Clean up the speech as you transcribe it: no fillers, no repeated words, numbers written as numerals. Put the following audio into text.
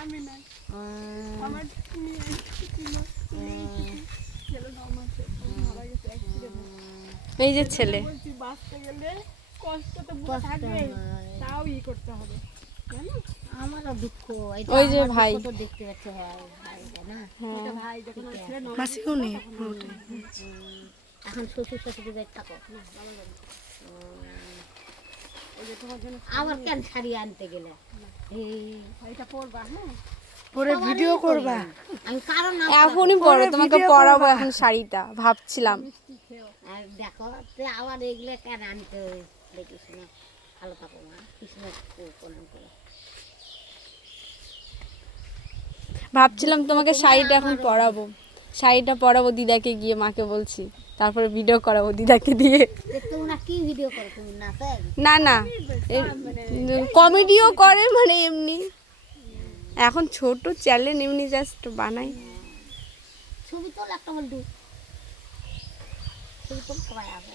আমি না আহ, আমার মেয়ে ছেলে নাম আছে মারা গেছে অ্যাক্সিডেন্টে এই যে ছেলে বলছি বাঁচতে গেলে কষ্ট তো বুঝে কষ্ট থাকবে হয়। তাও করতে হবে জানো আমারও দুঃখ এটা ওই যে আমার ভাই। দুঃখ তো দেখতে পাচ্ছে ভাই ভাইটা না এটা ভাই যখন ওর ছেলে মাসিও নেই এখন শ্বশুর শাশুড়ি থাকো ওই যে তোমার জন্য আবার কেন শাড়ি আনতে গেলে এই শাড়িটা পরবা হ্যাঁ পরে ভিডিও করবা আমি কারণ না এখনই পরো তোমাকে পরাবো এখন শাড়িটা ভাবছিলাম মিষ্টি খেও আর দেখো তুই আবার এগুলো কেন আনতে দেখিস না ভালো থাকো মা কৃষ্ণ প্রণাম করে ভাবছিলাম তোমাকে শাড়িটা এখন পরাবো শাড়িটা পরাবো দিদাকে গিয়ে মাকে বলছি তারপরে ভিডিও করাবো দিদাকে দিয়ে তোমরা কি ভিডিও করো তুমি নাচে না না কমেডিও করে মানে এমনি এখন ছোট চ্যানেল এমনি জাস্ট বানাই ছবি তোল একটা বলটু ছবি তোল সবাই আসে